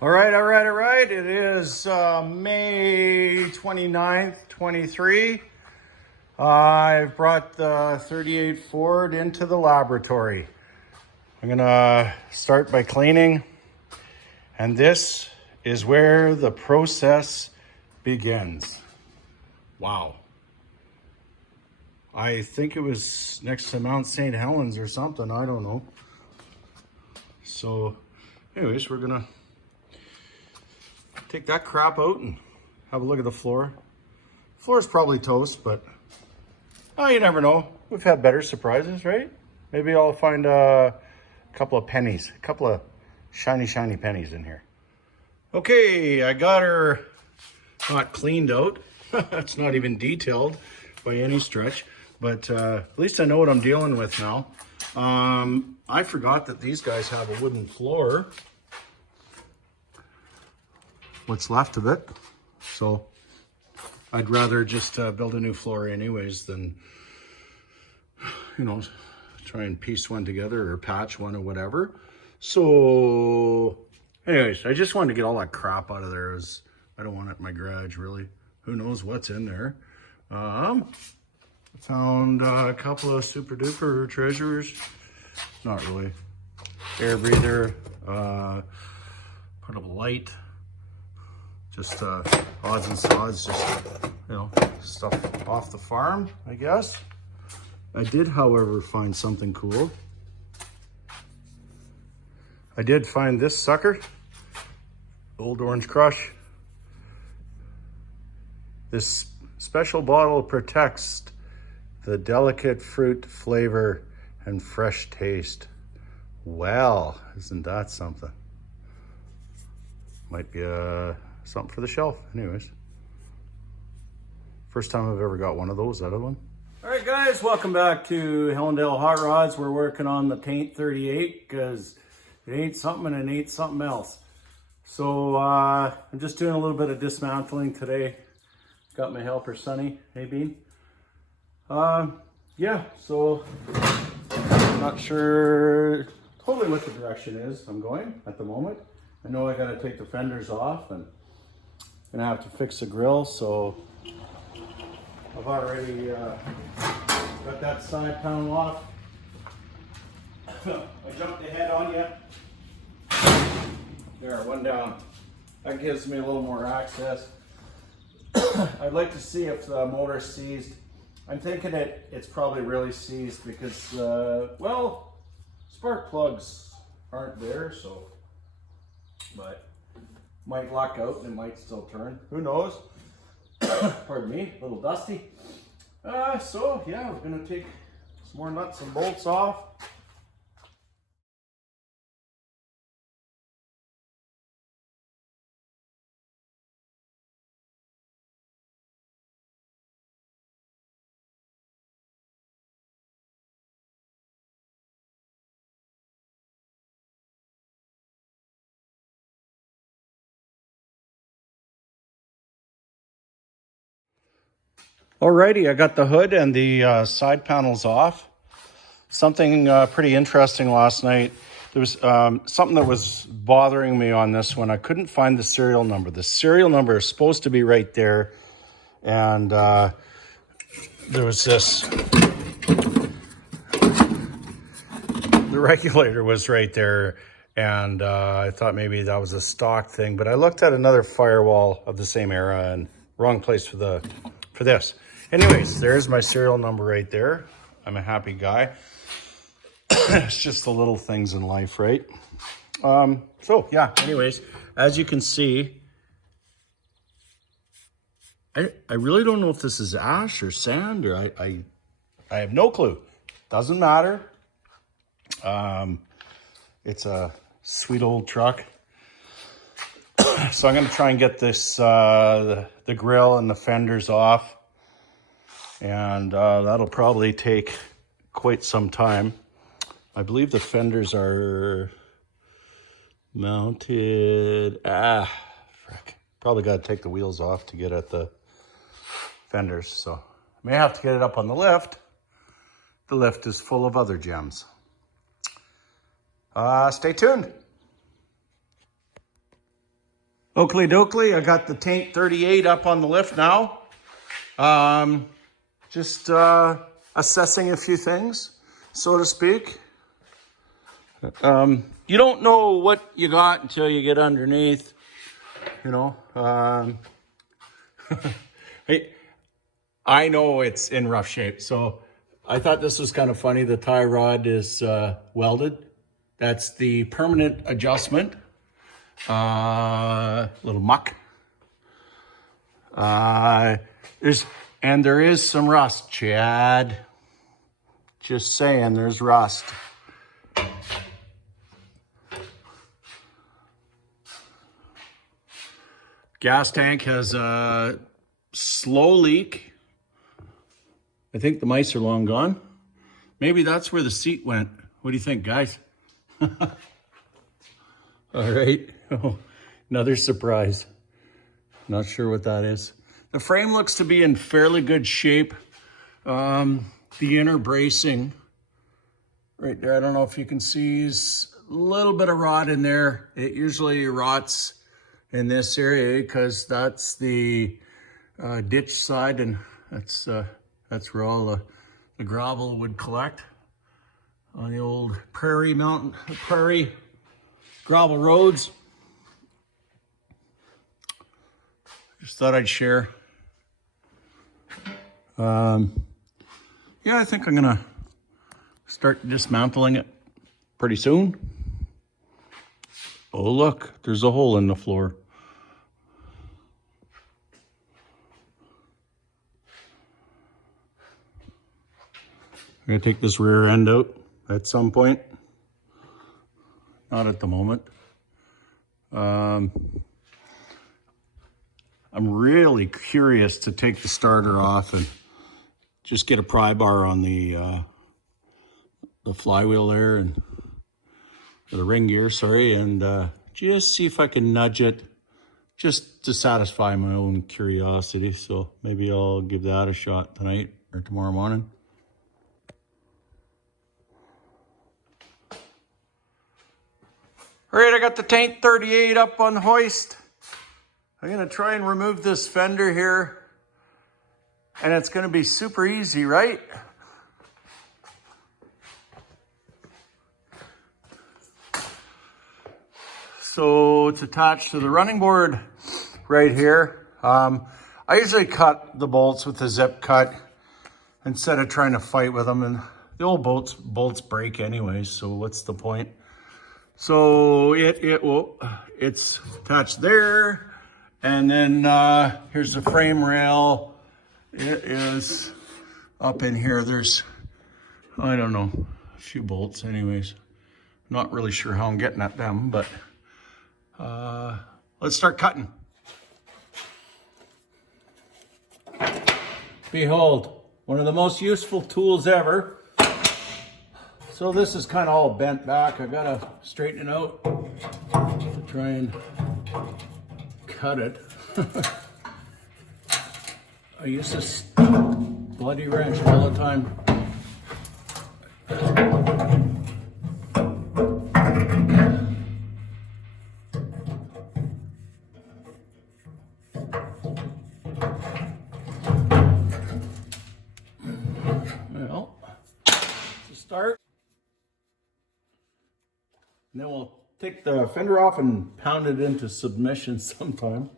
All right. It is May 29th, 23. I've brought the 38 Ford into the laboratory. I'm gonna start by cleaning, and this is where the process begins. Wow. I think it was next to Mount St. Helens or something, I don't know. So anyways, we're gonna take that crap out and have a look at the floor. Floor's probably toast, but oh, you never know. We've had better surprises, right? Maybe I'll find a couple of pennies, a couple of shiny pennies in here. Okay, I got her not cleaned out. It's not even detailed by any stretch, but at least I know what I'm dealing with now. I forgot that these guys have a wooden floor. What's left of it. So I'd rather just build a new floor anyways than, you know, try and piece one together or patch one or whatever. So anyways, I just wanted to get all that crap out of there. I don't want it in my garage, really. Who knows what's in there. Found a couple of super duper treasures. Not really. Air breather, portable light. Just odds and sods, just, you know, stuff off the farm, I guess. I did, however, find something cool. I did find this sucker, Old Orange Crush. This special bottle protects the delicate fruit flavor and fresh taste. Well, isn't that something? Might be something for the shelf. Anyways, first time I've ever got one of those out of one. All right, guys, welcome back to Hellendale Hotrods. We're working on the Taint 38 because it ain't something and it ain't something else. So I'm just doing a little bit of dismantling today. Got my helper Sonny. Hey, Bean. Yeah, so I'm not sure totally what the direction is I'm going at the moment. I know I got to take the fenders off and gonna have to fix the grill, so I've already got that side panel off. I jumped ahead on you. There, one down. That gives me a little more access. I'd like to see if the motor's seized. I'm thinking it's probably really seized because, well, spark plugs aren't there, so, but might lock out and it might still turn. Who knows? Pardon me, a little dusty. So yeah, we're gonna take some more nuts and bolts off. Alrighty, I got the hood and the side panels off. Something pretty interesting last night. There was something that was bothering me on this one. I couldn't find the serial number. The serial number is supposed to be right there. And there was this, the regulator was right there. And I thought maybe that was a stock thing, but I looked at another firewall of the same era and wrong place for this. Anyways, there's my serial number right there. I'm a happy guy. It's just the little things in life, right? So yeah, anyways, as you can see, I really don't know if this is ash or sand or I have no clue. Doesn't matter. It's a sweet old truck. So I'm gonna try and get this, the grill and the fenders off. And that'll probably take quite some time. I believe the fenders are mounted. Frick. Probably got to take the wheels off to get at the fenders. So I may have to get it up on the lift. The lift is full of other gems. Stay tuned. Oakley dokley, I got the Taint 38 up on the lift now. Just assessing a few things, so to speak. You don't know what you got until you get underneath, you know. I know it's in rough shape, so I thought this was kind of funny. The tie rod is welded. That's the permanent adjustment. Little muck. There is some rust, Chad. Just saying, there's rust. Gas tank has a slow leak. I think the mice are long gone. Maybe that's where the seat went. What do you think, guys? All right. Oh, another surprise. Not sure what that is. The frame looks to be in fairly good shape. The inner bracing right there, I don't know if you can see, is a little bit of rot in there. It usually rots in this area because that's the ditch side, and that's where all the gravel would collect on the old prairie gravel roads. Just thought I'd share. Yeah, I think I'm gonna start dismantling it pretty soon. Oh, look, there's a hole in the floor. I'm gonna take this rear end out at some point. Not at the moment. I'm really curious to take the starter off and just get a pry bar on the flywheel there, and the ring gear, sorry, and just see if I can nudge it just to satisfy my own curiosity. So maybe I'll give that a shot tonight or tomorrow morning. All right, I got the Taint 38 up on the hoist. I'm gonna try and remove this fender here, and it's gonna be super easy, right? So it's attached to the running board right here. I usually cut the bolts with a zip cut instead of trying to fight with them, and the old bolts break anyways, so what's the point? So it's attached there, and then here's the frame rail. It is up in here. There's, I don't know, a few bolts anyways. Not really sure how I'm getting at them, but let's start cutting. Behold, one of the most useful tools ever. So this is kind of all bent back. I gotta straighten it out to try and cut it. I use this bloody wrench all the time. Well, to start. And then we'll take the fender off and pound it into submission sometime.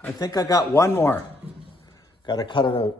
I think I got one more. Got to cut it out.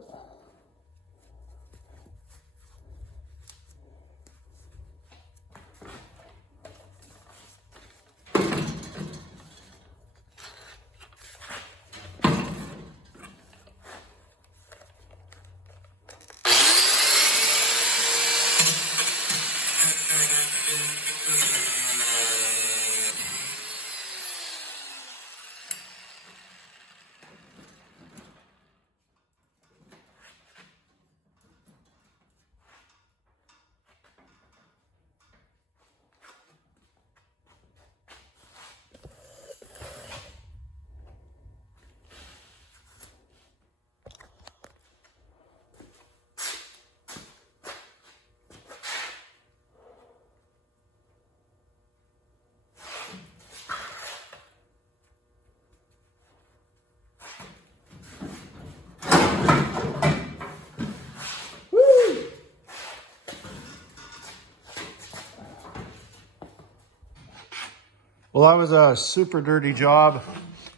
Well, that was a super dirty job.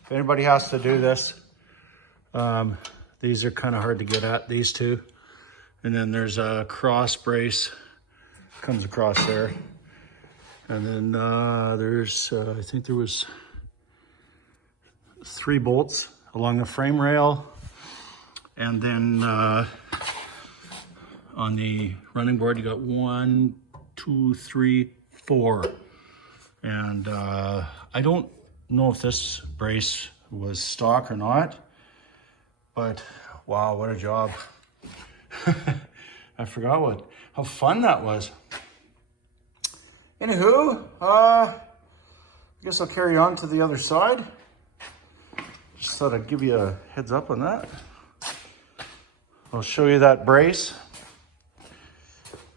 If anybody has to do this, these are kind of hard to get at, these two. And then there's a cross brace, comes across there. And then there's, I think there was 3 bolts along the frame rail. And then on the running board, you got 1, 2, 3, 4. And I don't know if this brace was stock or not, but wow, what a job. I forgot how fun that was. Anywho, I guess I'll carry on to the other side. Just thought I'd give you a heads up on that. I'll show you that brace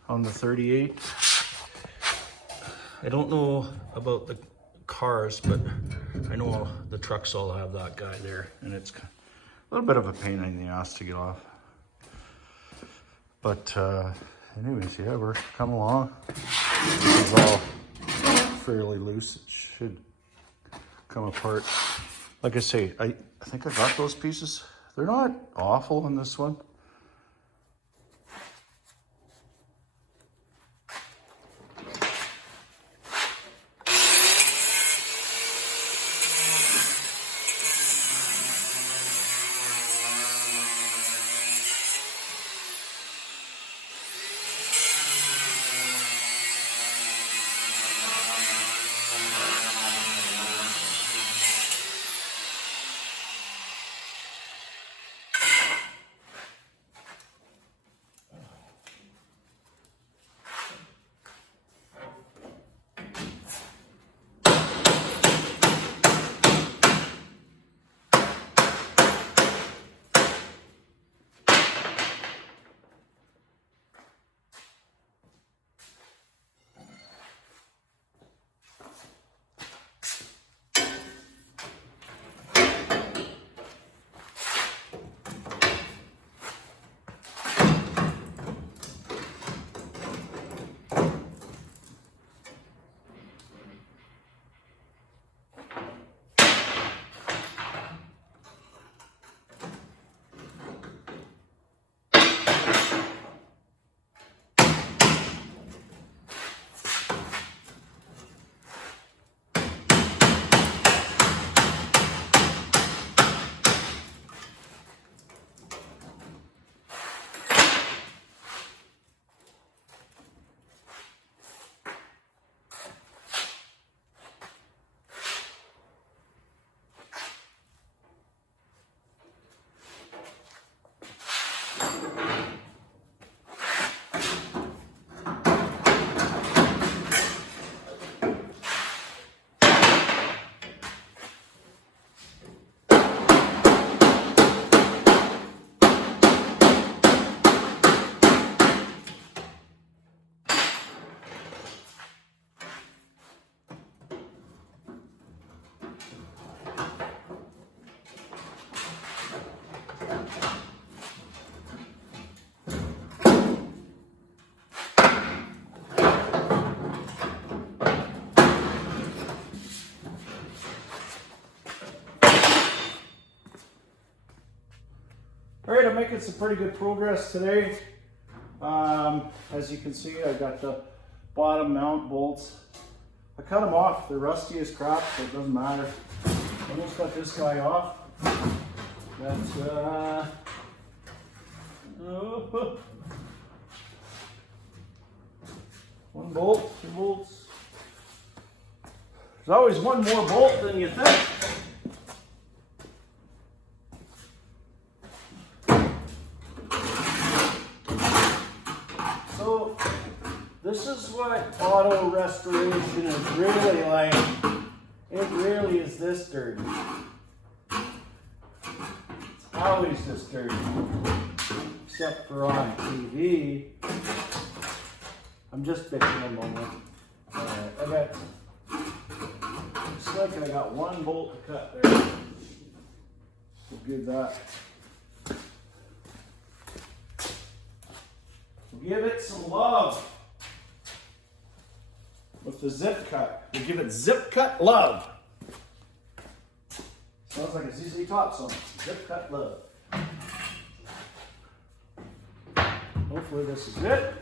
on the 38. I don't know about the cars, but I know the trucks all have that guy there, and it's a little bit of a pain in the ass to get off. But anyways, yeah, we're coming along. This is all fairly loose. It should come apart. Like I say, I think I got those pieces. They're not awful in this one. All right, I'm making some pretty good progress today. As you can see, I got the bottom mount bolts. I cut them off. They're rusty as crap, so it doesn't matter. Almost got this guy off. That's one bolt, two bolts. There's always one more bolt than you think. So this is what auto restoration is really like. It really is this dirty. It's always this dirty. Except for on TV. I'm just bitching a moment. Alright, looks like I got one bolt to cut there. We'll give that. Give it some love with the zip cut. We give it zip cut love. Sounds like a ZZ Top song. Zip cut love. Hopefully this is it.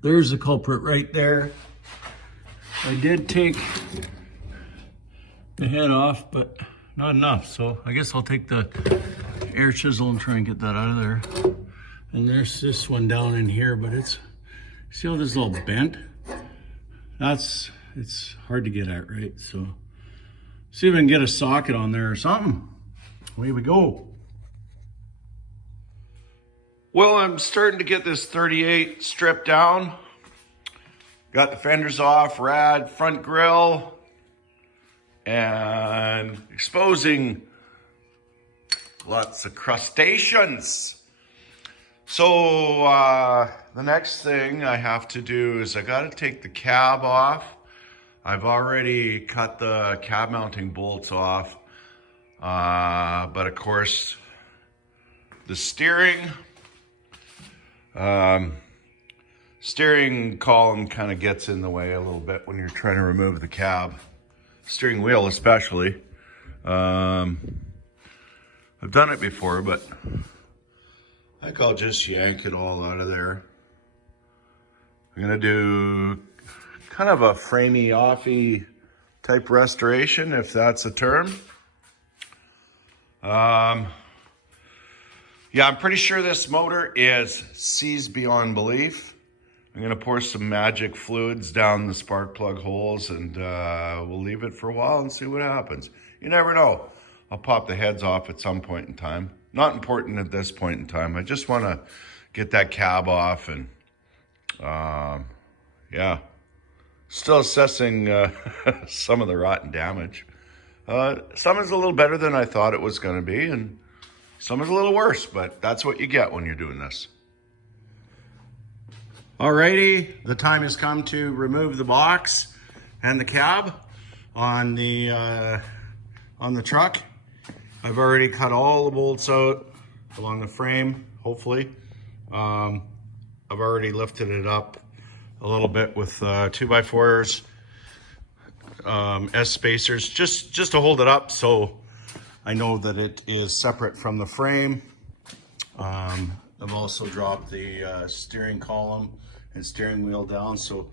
There's the culprit right there. I did take the head off, but not enough. So I guess I'll take the air chisel and try and get that out of there. And there's this one down in here, but see how this is all bent? It's hard to get at, right? So see if I can get a socket on there or something. Away we go. Well, I'm starting to get this 38 stripped down. Got the fenders off, rad, front grille, and exposing lots of crustaceans. So the next thing I have to do is I got to take the cab off. I've already cut the cab mounting bolts off, but of course the steering column kind of gets in the way a little bit when you're trying to remove the cab. Steering wheel especially. I've done it before, but I think I'll just yank it all out of there. I'm gonna do kind of a framey offy type restoration, if that's a term. Yeah, I'm pretty sure this motor is seized beyond belief. I'm gonna pour some magic fluids down the spark plug holes, and we'll leave it for a while and see what happens. You never know. I'll pop the heads off at some point in time. Not important at this point in time. I just wanna get that cab off and yeah, Still assessing some of the rot and damage. Some is a little better than I thought it was going to be, and some is a little worse, but that's what you get when you're doing this. Alrighty, the time has come to remove the box and the cab on the truck. I've already cut all the bolts out along the frame, hopefully. I've already lifted it up a little bit with 2x4s, S spacers, just to hold it up so I know that it is separate from the frame. I've also dropped the steering column and steering wheel down, so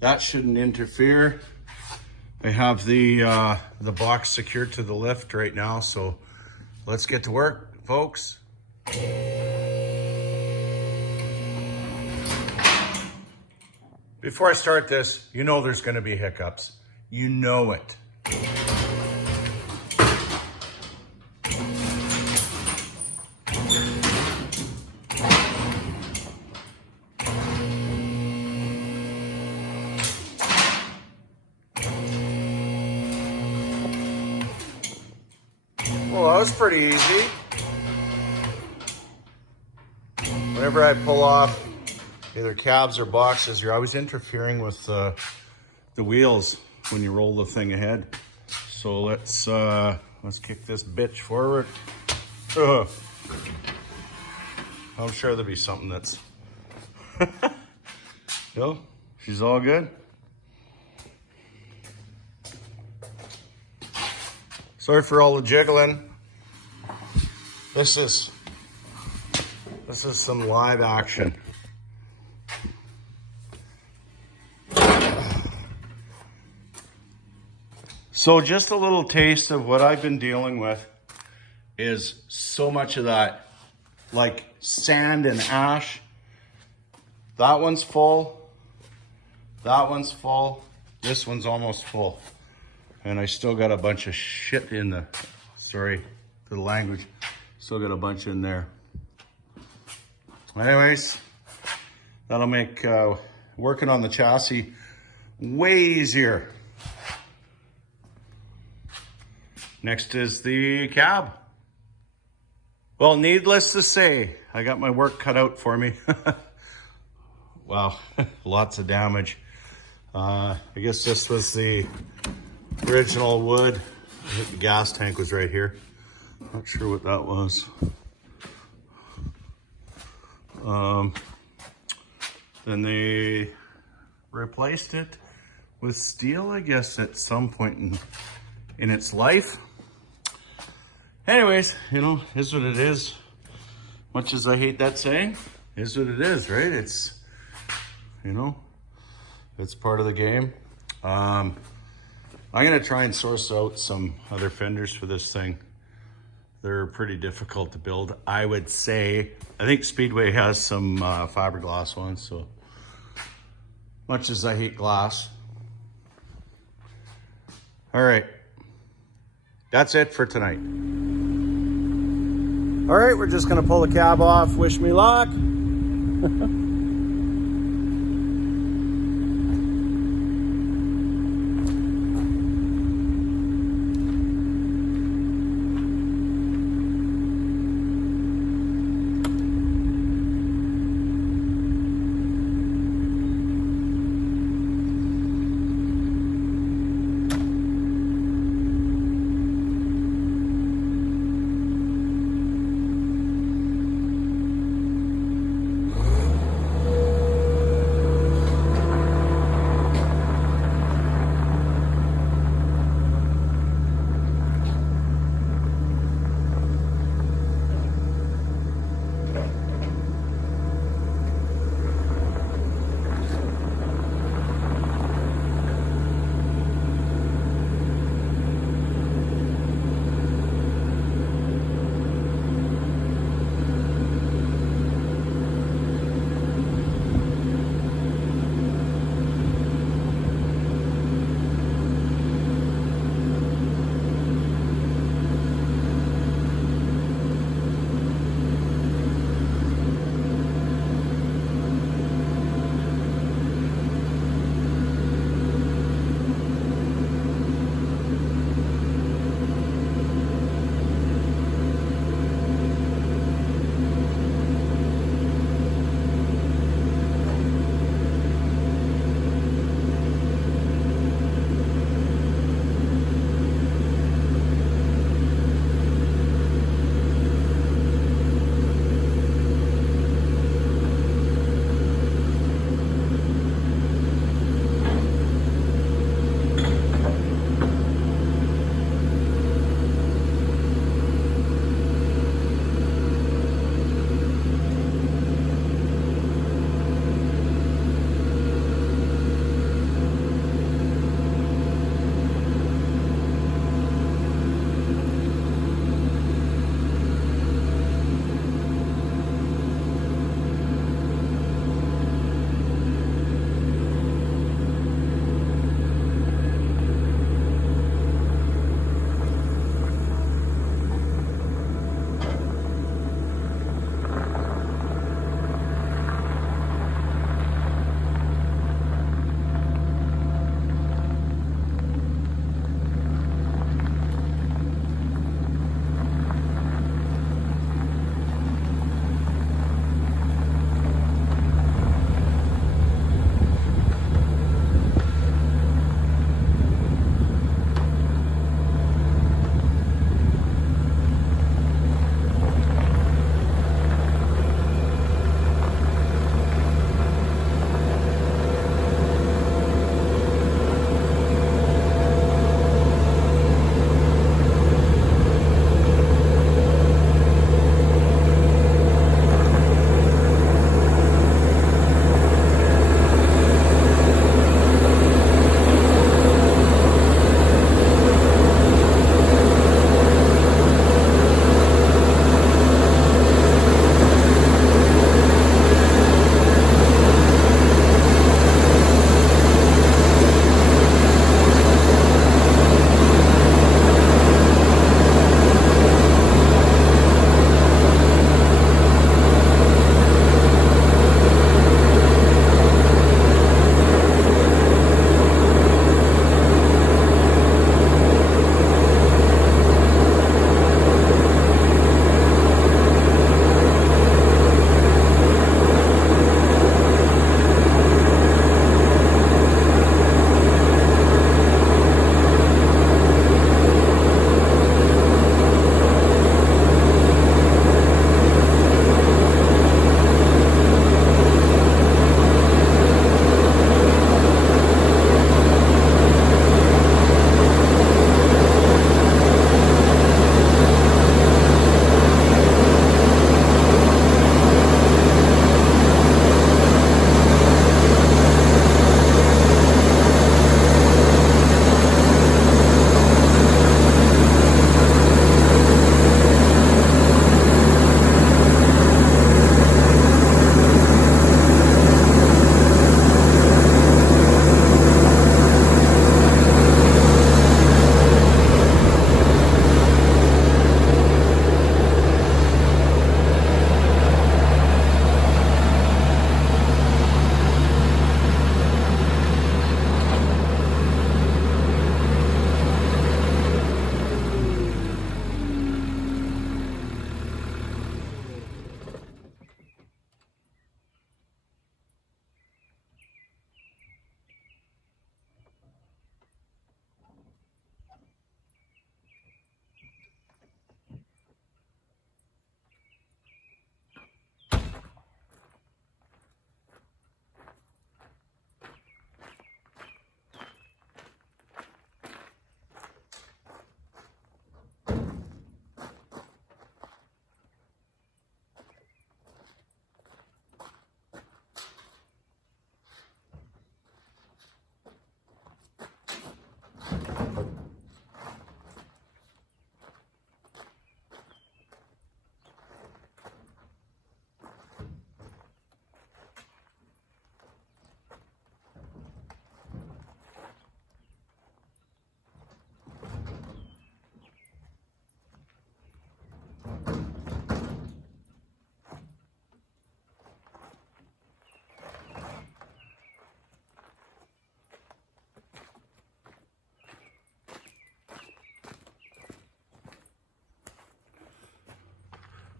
that shouldn't interfere. I have the box secured to the lift right now, so let's get to work, folks. Before I start this, you know there's going to be hiccups. You know it. Well, that was pretty easy. Whenever I pull off either cabs or boxes, you're always interfering with the wheels when you roll the thing ahead. So let's kick this bitch forward. I'm sure there'll be something that's no, she's all good. Sorry for all the jiggling. This is some live action. So just a little taste of what I've been dealing with is so much of that, like sand and ash. That one's full. That one's full. This one's almost full. And I still got a bunch of shit in the, sorry for the language, still got a bunch in there. Anyways, that'll make working on the chassis way easier. Next is the cab. Well, needless to say, I got my work cut out for me. Wow, lots of damage. I guess this was the original wood. I think the gas tank was right here. Not sure what that was. Then they replaced it with steel, I guess, at some point in its life. Anyways, you know, is what it is. Much as I hate that saying, is what it is, right? It's, you know, it's part of the game. I'm gonna try and source out some other fenders for this thing. They're pretty difficult to build, I would say. I think Speedway has some fiberglass ones, so much as I hate glass. All right, that's it for tonight. All right, we're just gonna pull the cab off. Wish me luck.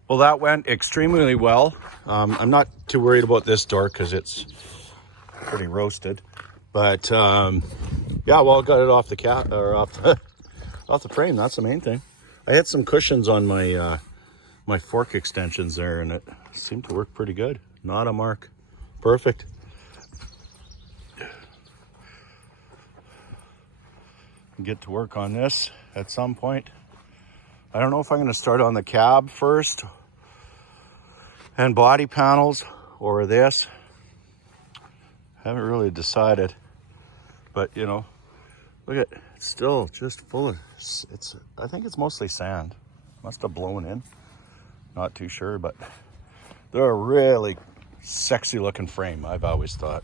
Well, that went extremely well. I'm not too worried about this door because it's pretty roasted. But yeah, well, I got it off the cat or off the frame. That's the main thing. I had some cushions on my my fork extensions there, and it seemed to work pretty good. Not a mark. Perfect. Get to work on this at some point. I don't know if I'm going to start on the cab first and body panels or this. Haven't really decided, but you know, look at, it's still just full of, I think it's mostly sand. Must have blown in. Not too sure, but they're a really sexy looking frame, I've always thought.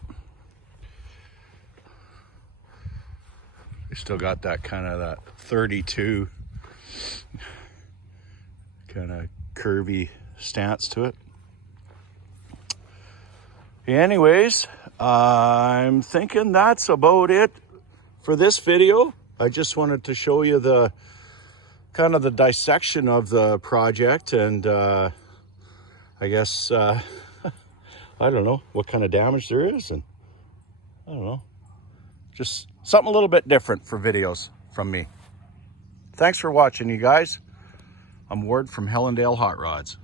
They still got that kind of that 32 kind of curvy stance to it. Anyways, I'm thinking that's about it for this video. I just wanted to show you the kind of the dissection of the project, and I guess I don't know what kind of damage there is, and I don't know, just something a little bit different for videos from me. Thanks for watching, you guys. I'm Ward from Hellendale Hot Rods.